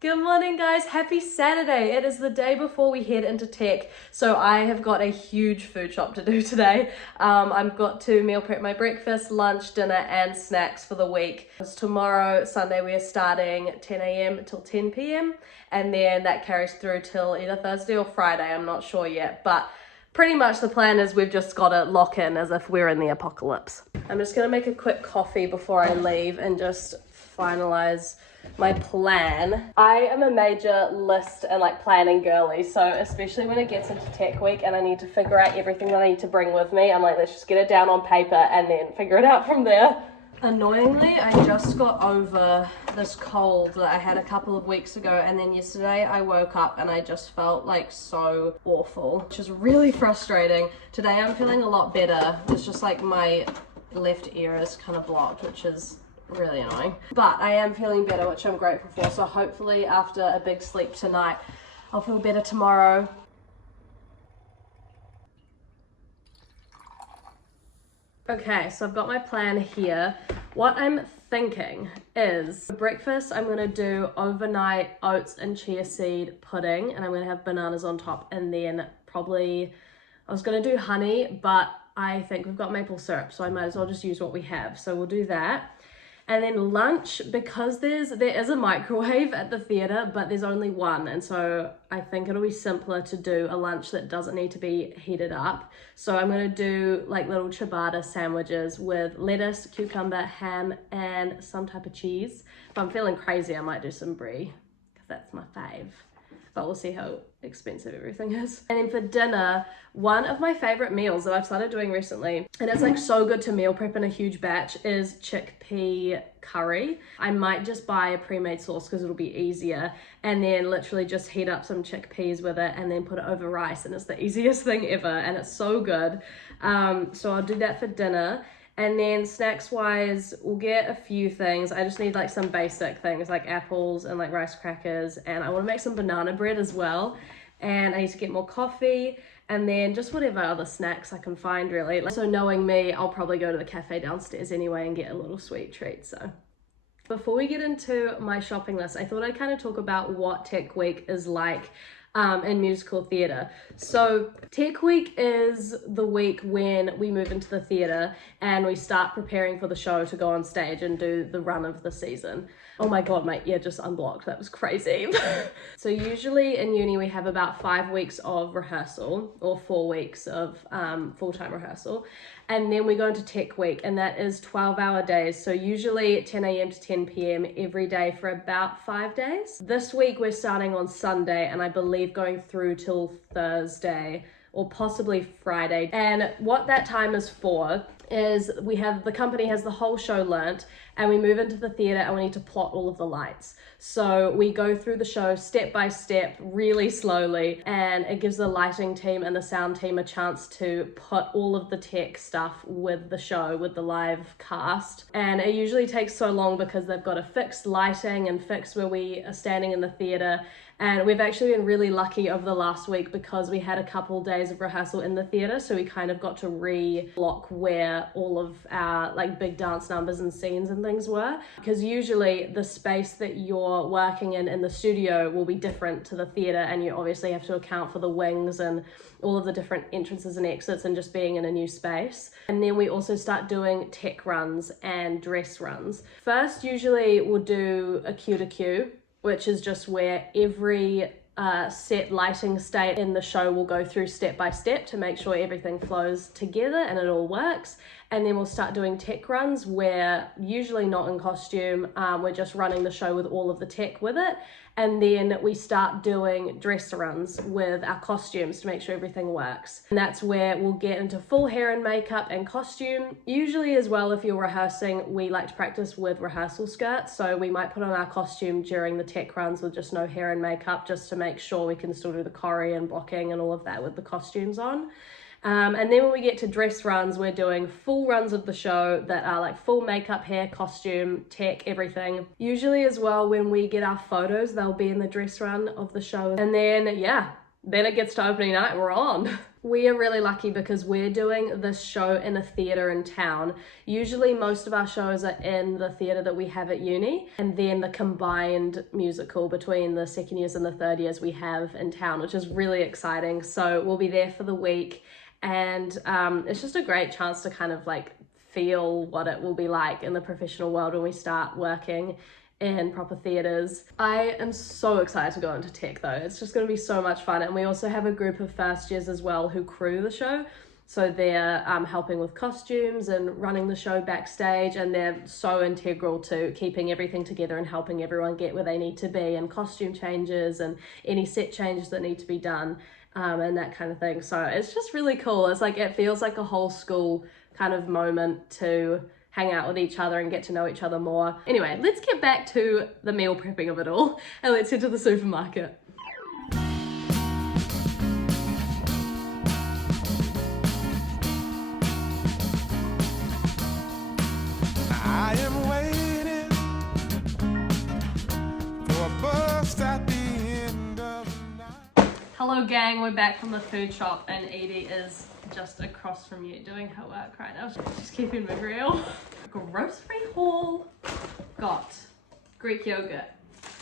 Good morning guys, happy Saturday. It is the day before we head into tech, so I have got a huge food shop to do today. I've got to meal prep my breakfast, lunch, dinner and snacks for the week. Tomorrow, Sunday, we are starting 10 a.m. till 10 p.m. and then that carries through till either Thursday or Friday, I'm not sure yet, but pretty much the plan is we've just got to lock in as if we're in the apocalypse. I'm just going to make a quick coffee before I leave and just finalize my plan. I am a major list and planning girly, so especially when it gets into tech week and I need to figure out everything that I need to bring with me, I'm like, let's just get it down on paper and then figure it out from there. Annoyingly, I just got over this cold that I had a couple of weeks ago, and then yesterday I woke up and I just felt like so awful, which is really frustrating. Today I'm feeling a lot better. It's just like my left ear is kind of blocked, which is really annoying, but I am feeling better, which I'm grateful for. So hopefully after a big sleep tonight I'll feel better tomorrow. Okay, so I've got my plan here. What I'm thinking is for breakfast I'm going to do overnight oats and chia seed pudding, and I'm going to have bananas on top, and then probably I was going to do honey, but I think we've got maple syrup, so I might as well just use what we have, so we'll do that. And then lunch, because there is a microwave at the theatre, but there's only one, and so I think it'll be simpler to do a lunch that doesn't need to be heated up. So I'm going to do like little ciabatta sandwiches with lettuce, cucumber, ham, and some type of cheese. If I'm feeling crazy, I might do some brie, because that's my fave. But we'll see how expensive everything is. And then for dinner, one of my favorite meals that I've started doing recently, and it's like so good to meal prep in a huge batch, is chickpea curry. I might just buy a pre-made sauce because it'll be easier, and then literally just heat up some chickpeas with it and then put it over rice, and it's the easiest thing ever and it's so good. So I'll do that for dinner. And then snacks wise, we'll get a few things. I just need like some basic things like apples and like rice crackers, and I want to make some banana bread as well. And I need to get more coffee, and then just whatever other snacks I can find really. So knowing me, I'll probably go to the cafe downstairs anyway and get a little sweet treat. So before we get into my shopping list, I thought I'd kind of talk about what Tech Week is like in musical theatre. So Tech Week is the week when we move into the theatre and we start preparing for the show to go on stage and do the run of the season. Oh my god, my ear just unblocked, that was crazy. So usually in uni we have about 5 weeks of rehearsal, or 4 weeks of full-time rehearsal, and then we go into Tech Week, and that is 12-hour days, so usually 10 a.m. to 10 p.m. every day for about 5 days. This week we're starting on Sunday, and I believe going through till Thursday or possibly Friday. And what that time is for is the company has the whole show learnt, and we move into the theatre and we need to plot all of the lights. So we go through the show step by step really slowly, and it gives the lighting team and the sound team a chance to put all of the tech stuff with the show, with the live cast. And it usually takes so long because they've got to fix lighting and fix where we are standing in the theatre. And we've actually been really lucky over the last week because we had a couple days of rehearsal in the theatre, so we kind of got to re-block where all of our big dance numbers and scenes and things were. Because usually the space that you're working in the studio will be different to the theatre, and you obviously have to account for the wings and all of the different entrances and exits and just being in a new space. And then we also start doing tech runs and dress runs. First, usually we'll do a cue to cue, which is just where every set lighting state in the show will go through step by step to make sure everything flows together and it all works. And then we'll start doing tech runs where, usually not in costume, we're just running the show with all of the tech with it. And then we start doing dress runs with our costumes to make sure everything works. And that's where we'll get into full hair and makeup and costume. Usually as well, if you're rehearsing, we like to practice with rehearsal skirts. So we might put on our costume during the tech runs with just no hair and makeup, just to make sure we can still do the choreo and blocking and all of that with the costumes on. And then when we get to dress runs, we're doing full runs of the show that are like full makeup, hair, costume, tech, everything. Usually as well, when we get our photos, they'll be in the dress run of the show. And then, yeah, then it gets to opening night, we're on. We are really lucky because we're doing this show in a theatre in town. Usually most of our shows are in the theatre that we have at uni, and then the combined musical between the second years and the third years we have in town, which is really exciting. So we'll be there for the week, and it's just a great chance to kind of like feel what it will be like in the professional world when we start working in proper theatres. I am so excited to go into tech though. It's just going to be so much fun. And we also have a group of first years as well who crew the show. So they're helping with costumes and running the show backstage, and they're so integral to keeping everything together and helping everyone get where they need to be, and costume changes and any set changes that need to be done, and that kind of thing. So it's just really cool. It's like, it feels like a whole school kind of moment to hang out with each other and get to know each other more. Anyway, let's get back to the meal prepping of it all, and let's head to the supermarket. I am waiting for a bus at the end of the night. Hello gang, we're back from the food shop and Edie is just across from you doing her work right now. Just keeping it real. Grocery haul. Got Greek yogurt,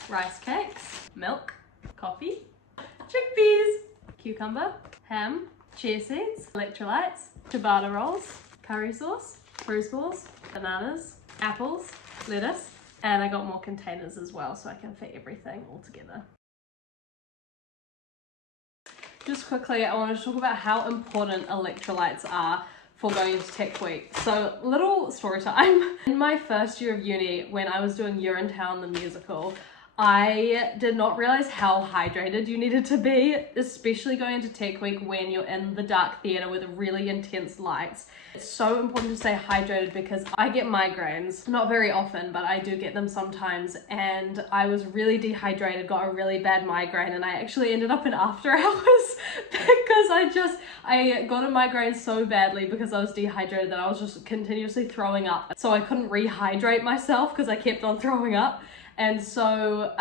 rice cakes, milk, coffee, chickpeas, cucumber, ham, chia seeds, electrolytes, ciabatta rolls, curry sauce, fruit balls, bananas, apples, lettuce, and I got more containers as well so I can fit everything all together. Just quickly, I want to talk about how important electrolytes are for going into tech week. So, little story time. In my first year of uni, when I was doing Urinetown the musical, I did not realize how hydrated you needed to be, especially going into tech week when you're in the dark theatre with really intense lights. It's so important to stay hydrated because I get migraines, not very often, but I do get them sometimes, and I was really dehydrated, got a really bad migraine, and I actually ended up in after hours because I got a migraine so badly because I was dehydrated that I was just continuously throwing up. So I couldn't rehydrate myself because I kept on throwing up. And so,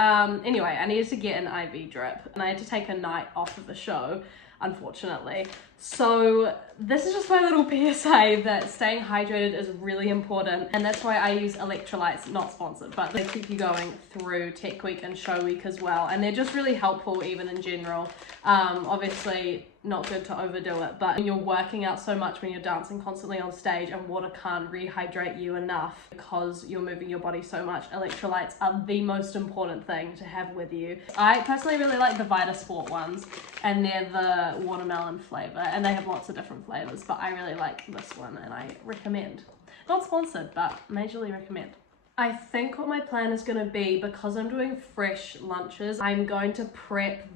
anyway, I needed to get an IV drip, and I had to take a night off of the show, unfortunately. So this is just my little PSA that staying hydrated is really important, and that's why I use electrolytes, not sponsored, but they keep you going through tech week and show week as well, and they're just really helpful even in general. Obviously not good to overdo it, but when you're working out so much, when you're dancing constantly on stage and water can't rehydrate you enough because you're moving your body so much, electrolytes are the most important thing to have with you. I personally really like the Vita Sport ones, and they're the watermelon flavor, and they have lots of different flavors, but I really like this one and I recommend. Not sponsored, but majorly recommend. I think what my plan is going to be, because I'm doing fresh lunches, I'm going to prep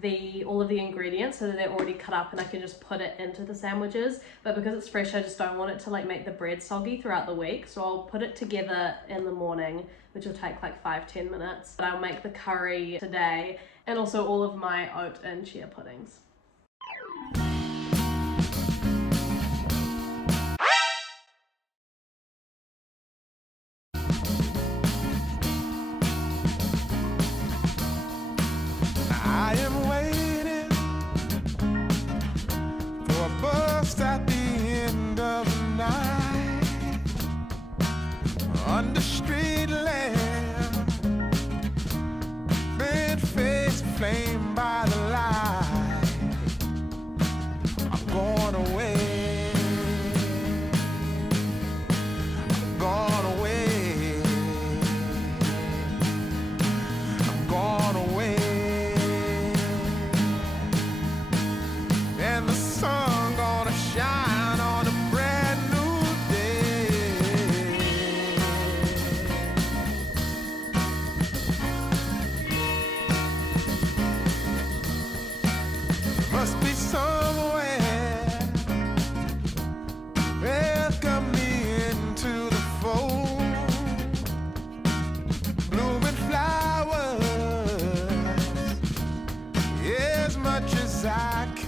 all of the ingredients so that they're already cut up and I can just put it into the sandwiches. But because it's fresh, I just don't want it to like make the bread soggy throughout the week. So I'll put it together in the morning, which will take like 5-10 minutes. But I'll make the curry today and also all of my oat and chia puddings. I am waiting for a bus at the end of the night. Under street lamp, bent face flamed by the light. I'm going away. I'm going away. I'm going away. And the sun gonna shine on a brand new day. Must be somewhere welcome me into the fold. Blooming flowers, as much as I can.